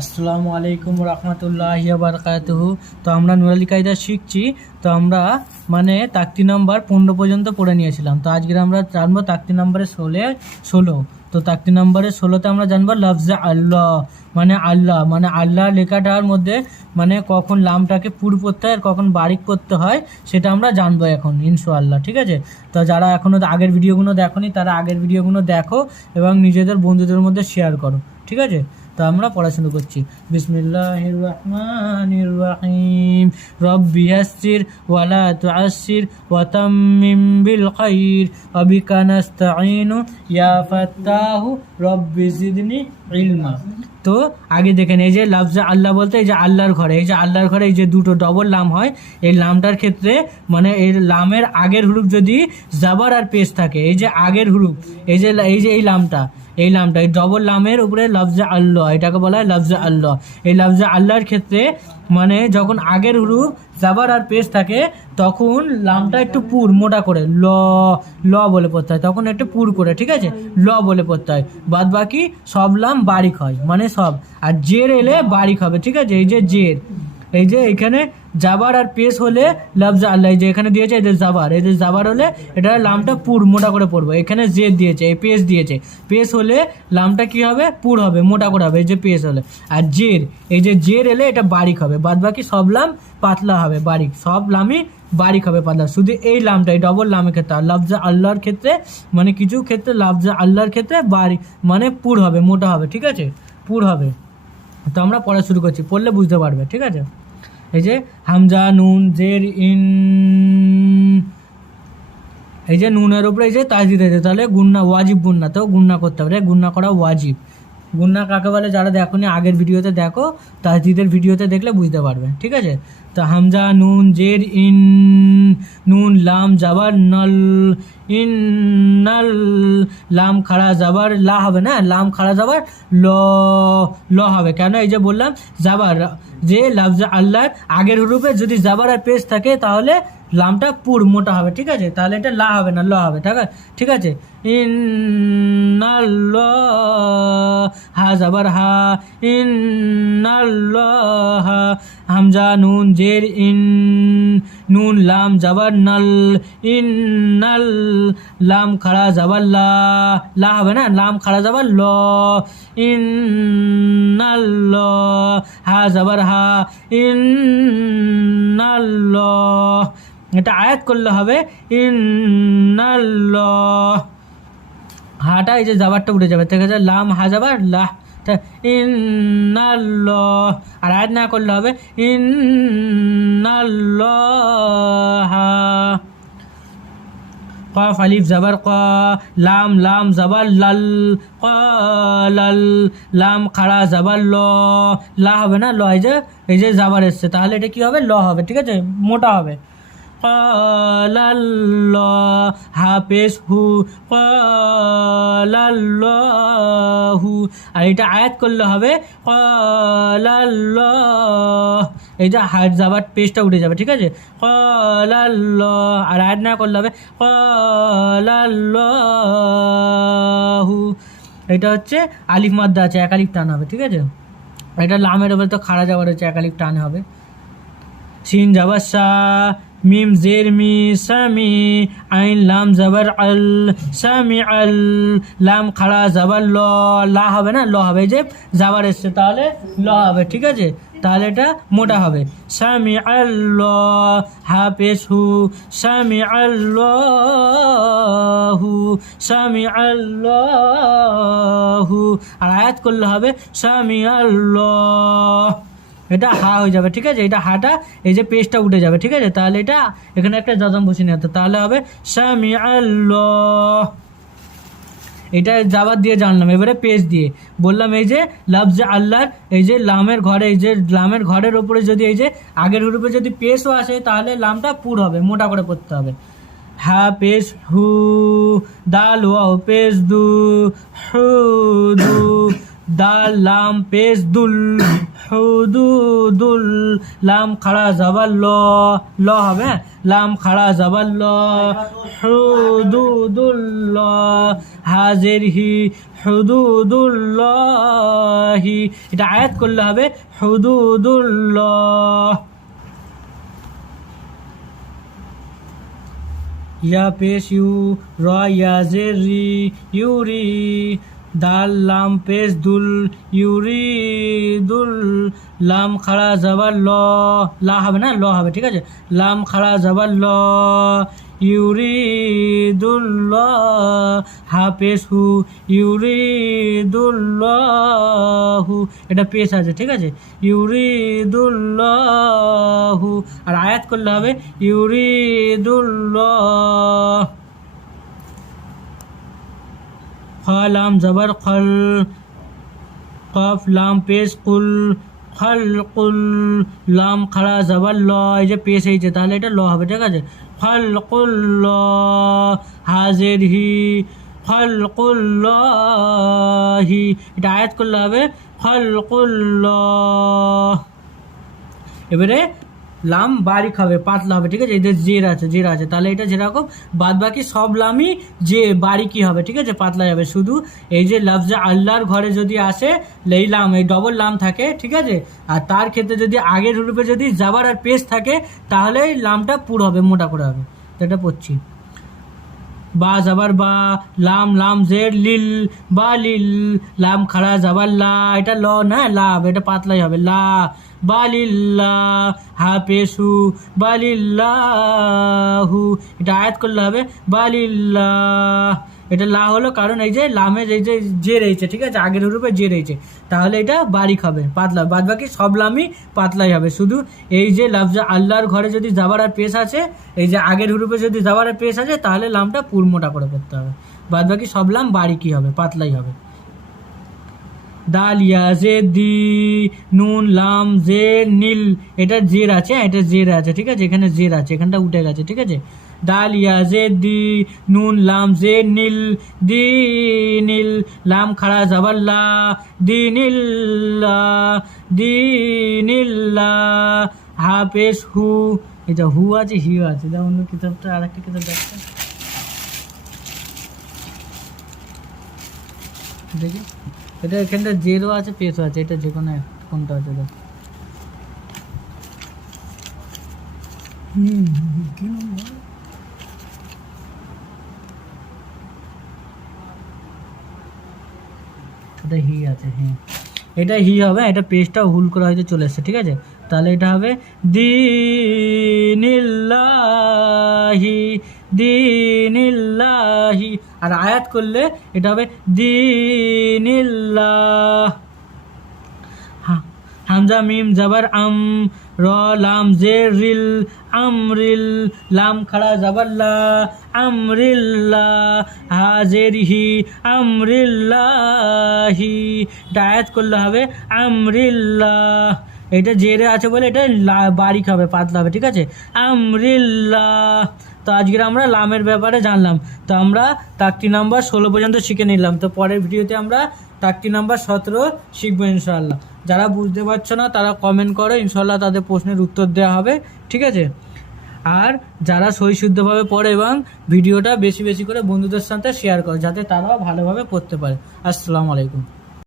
আসসালামু আলাইকুম রহমতুল্লাহি ওয়া বারাকাতুহু। তো আমরা নুরালি কায়দা শিখছি। তো আমরা তাকতি নাম্বার 15 পর্যন্ত পড়ে নিয়েছিলাম। তো আজকে আমরা জানবো তাকতি নাম্বারে 16। তো তাকতি নাম্বারে 16তে আমরা জানবো লফজে আল্লাহ আল্লাহ আল্লাহ লেখাটার মধ্যে কখন লামটাকে পুর পড়তে হয় আর কখন বারিক পড়তে হয় সেটা আমরা জানবো এখন ইনশাআল্লাহ। ঠিক আছে। তো যারা এখনো আগের ভিডিওগুলো দেখোনি তারা আগের ভিডিওগুলো দেখো এবং নিজেদের বন্ধুদের মধ্যে শেয়ার করো। ঠিক আছে। তো আমরা পড়াশোনা করছি। বিসমিল্লাহির রহমানির রহিম। রব্বি ইয়াসসির ওয়ালা তুআসসির ওয়া তাম্মিম বিল খাইর ওয়া বিকা নাস্তাঈনু ইয়া ফাত্তাহু রব্বি জিদনি ইলমা। তো আগে দেখেন এই যে লফজে আল্লাহ বলতে এই যে আল্লাহর ঘরে, এই যে আল্লাহর ঘরে এই যে দুটো ডবল লাম হয়, এই লামটার ক্ষেত্রে এই লামের আগের হুরুফ যদি জাবার আর পেশ থাকে, এই যে আগের হুরুফ এই লামটা এই ডবল লামের উপরে লফজে আল্লাহ, এটাকে বলা হয় লফজে আল্লাহ। এই লফজে আল্লাহর ক্ষেত্রে যখন আগের হুরুফ জাবার আর পেশ থাকে তখন লামটা একটু পুর মোটা করে ল বলে পড়তে হয়, তখন একটু পুর করে, ঠিক আছে, ল বলে পড়তে হয়। বাদ বাকি সব লাম বারিক হয়, সব। আর জের এলে বারিক হবে, ঠিক আছে। এই যে জের, এই যে এখানে জাবার আর পেশ হলে লফজে আল্লাহ, এই যে এখানে দিয়েছে এই যে জাবার হলে এটা লামটা পুর মোটা করে পড়বে। এখানে জের দিয়েছে, এই পেশ দিয়েছে, পেশ হলে লামটা কি হবে, পুর হবে, মোটা করে হবে, এই যে পেশ হলে। আর জের, এই যে জের এলে এটা বারিক হবে। বাদ বাকি সব লাম পাতলা হবে, বারিক, সব লামই বারিক হবে, পাতলা। শুধু এই লামটা, এই ডবল লামের ক্ষেত্রে, আর লফজে আল্লাহর ক্ষেত্রে কিছু ক্ষেত্রে লফজে আল্লাহর ক্ষেত্রে বারিক পুর হবে, মোটা হবে, ঠিক আছে, পুর হবে। তো আমরা পড়া শুরু করছি, পড়লে বুঝতে পারবে, ঠিক আছে। এই যে হামজা নুন জের ইন, এই যে নুনের উপরে এই যে তাজদিদ আছে, তাহলে গুন্না ওয়াজিব গুন্না, তো গুন্না করতে হবে, গুন্না করা ওয়াজিব। গুন্না কাকে বলে যারা দেখোনি আগের ভিডিওতে দেখো, তাজদিদের ভিডিওতে দেখলে বুঝতে পারবে, ঠিক আছে। তো হামজা নুন জের ইন, নুন লাম জাবার নল, ইন নল, লাম খাড়া জাবার লা হবে না, লাম খাড়া জাবার ল হবে। কেন? এই যে বললাম জাবার, যে লফজে আল্লাহর আগের হুরুফে যদি জাবার আর পেশ থাকে তাহলে লামটা পুর মোটা হবে, ঠিক আছে, তাহলে এটা লা হবে না, ল হবে, ঠিক আছে। ইন্নাল্লাহ, হা জাবার হা, ইন্নাল্লাহ, হামজা নুন জের ইন, নুন লাম জাবার নল, ইন্নাল, লাম খাড়া জাবার লা হবে না, লাম খাড়া জাবার ল, ইন্নাল্লাহ, হা জাবার হা, ইন্নাল্লাহ। এটা আয়াত করলে হবে ইন্নাল্লাহ, হাটা এই যে জাবারটা উঠে যাবে, ঠিক আছে, লাম হা জাবার লাহ, ইন্নাল্লাহ। আর আয়াত না করলে হবে ইন্নাল্লাহ। কফ আলিফ জাবার ক, লাম লাম জাবার লাল, লাল, লাম খাড়া জাবার লা হবে না, ল, এই যে জাবার এসছে, তাহলে এটা কি হবে, ল হবে, ঠিক আছে, মোটা হবে। ক্বালাল্লাহ, হা পেশ হু, ক্বালাল্লাহু। আর এটা আয়াত করলে হবে ক্বালাল্লাহ, এই যে হাত জাবার পেশটা উঠে যাবে, ঠিক আছে, ক্বালাল্লাহ। আর আয়াত না করলে হবে ক্বালাল্লাহু। এটা হচ্ছে আলিফ মাদ্দা আছে, এক আলিফ টান হবে, ঠিক আছে। এটা লামের উপরে তো খাড়া যাবার হচ্ছে, এক আলিফ টান হবে। সিন জাবার সা, মিম জের মি, সামি, আইন লাম জাবার আল, সামি আল, লাম খাড়া জাবার লা হবে না, ল হবে, এই যে জাবার এসছে তাহলে ল হবে, ঠিক আছে, তাহলে এটা মোটা হবে। সামি আল্লাহ, হা পেশ হু, সামি আল্লাহু, সামি আল্লাহু। আর আয়াত করলে হবে সামি আল্লাহ, এটা হা হয়ে যাবে, ঠিক আছে, এটা হাটা এই যে পেশটা উঠে যাবে, ঠিক আছে, তাহলে এটা এখানে একটা জজম বসিয়ে নিতে, তাহলে হবে সামি আল্লাহ। এটা জাবার দিয়ে জানলাম, এবারে পেশ দিয়ে বললাম, এই যে লফজে আল্লাহর এই যে লামের ঘরে, এই যে লামের ঘরের ওপরে যদি এই যে আগের হুরুফে যদি পেশও আসে তাহলে লামটা পুর হবে, মোটা করে পড়তে হবে। হা পেশ হু, দাল ওয়াও পেশ দু, হু দু, দাল লাম পেশ দুল, হুদুদুল, লাম খাড়া জাবার ল হবে, লাম খাড়া জাবার হুদুদুল, হাজের হি, হুদুদুল্লাহি, এটা আয়াত করলে হবে হুদুদুল্লাহ। ইয়া পেশ ইউ, র ইয়া জের রি, ইউরি, দাল লাম পেশ দুল, ইউরি দুল, লাম খাড়া জাবার ল, লা হবে না, ল হবে, ঠিক আছে। লাম খাড়া জাবার ল, ইউরি দুল্লাহ, হা পেশ হু, ইউরি দুল্লাহু, এটা পেশ আছে, ঠিক আছে। ইউরি দুল্লাহু, আর আয়াত করলে হবে ইউরি দুল্লাহ। খ লাম জবর খল, কফ লাম পেশ কুল, খল কুল, লাম খাড়া জবর ল, এই যে পেশ হয়েছে তাহলে এটা ল হবে, ঠিক আছে। খল কুল, হাজির হি, খল কুল্লাহি, এটা আয়াত করলে হবে খল কুল্লাহ। এবারে লাম বারিক হবে, পাতলা হবে, ঠিক আছে। এদের জের আছে, জের আছে, তাহলে এটা যেরকম বাদ বাকি সব লামই যে বারিকই হবে, ঠিক আছে, পাতলা যাবে। শুধু এই যে লফজে আল্লাহর ঘরে যদি আসে এই লাম, এই ডবল লাম থাকে, ঠিক আছে, আর তার ক্ষেত্রে যদি আগের রূপে যদি জাবার আর পেশ থাকে তাহলে লামটা পুরো হবে, মোটা করে হবে। তো এটা পড়ছি, বা জাবার বা, লাম লাম জের লিল, বা লিল, লাম খাড়া জাবার লা, এটা ল না, লা হবে, এটা পাতলাই হবে, লা, বালিল্লাহ, হা পেশু, বালিল্লাহু, এটা আয়াত করলে হবে বালিল্লাহ। এটা লা হলো কারণ এই যে লামের এই যে জে রয়েছে, ঠিক আছে, আগের রূপে জে রয়েছে, তাহলে এটা বারিক হবে, পাতলা। বাদ বাকি সব লামই পাতলাই হবে, শুধু এই যে লফজে আল্লাহর ঘরে যদি জাবার আর পেশ আছে, এই যে আগের রূপে যদি জাবার আর পেশ আছে তাহলে লামটা পুর মোটা করে পড়তে হবে। বাদ বাকি সব লাম বারিকই হবে, পাতলাই হবে। দাল ইয়া জে দি, নুন লাম জে নীল, এটা জের আছে, এটা জের আছে, ঠিক আছে, এখানে জের আছে, এখানটা উঠে গেছে, ঠিক আছে। দাল ইয়া জে দি, নুন লাম জে নীল, দি নীল, লাম খাড়া জাবার লা, দি নীল্লা, দি নীল্লা, হা পেশ হু, এটা হু আছে, হিউ আছে, যেমন অন্য কিতাবটা আর একটা কিতাব দেখতে দেখি, এটা এখানটা জেরও আছে, পেশও আছে, এটা যে কোনো কোনটা আছে দেখ। এটা হি আছে, হ্যাঁ এটা হি হবে, এটা পেজটা হুল করা হয়তো চলে এসছে, ঠিক আছে। তাহলে এটা হবে দীনিল্লাহি, দীনিল্লাহি, আর আয়াত করলে এটা হবে দীনিল্লাহ। হামজা মিম জাবার আম, র লাম জের রিল, আমরিল, লাম খাড়া জাবার লা, আমরিল্লা, হাজের হি, আমরিল্লাহি, এটা আয়াত করলে হবে আমরিল্লাহ। এটা জেরে আছে বলে এটা বারিক হবে, পাতলা হবে, ঠিক আছে, আমরিল্লাহ। তো আজকের আমরা লামের ব্যাপারে জানলাম। তো আমরা তাকতি নাম্বার 16 পর্যন্ত শিখে নিলাম। তো পরের ভিডিওতে আমরা তাকতি নাম্বার 17 শিখবো ইনশাআল্লাহ। যারা বুঝতে পারছো না তারা কমেন্ট করো, ইনশাআল্লাহ তাদের প্রশ্নের উত্তর দেওয়া হবে, ঠিক আছে। আর যারা সহি শুদ্ধভাবে পড়ে এবং ভিডিওটা বেশি বেশি করে বন্ধুদের সাথে শেয়ার করো, যাতে তারাও ভালোভাবে পড়তে পারে। আসসালামু আলাইকুম।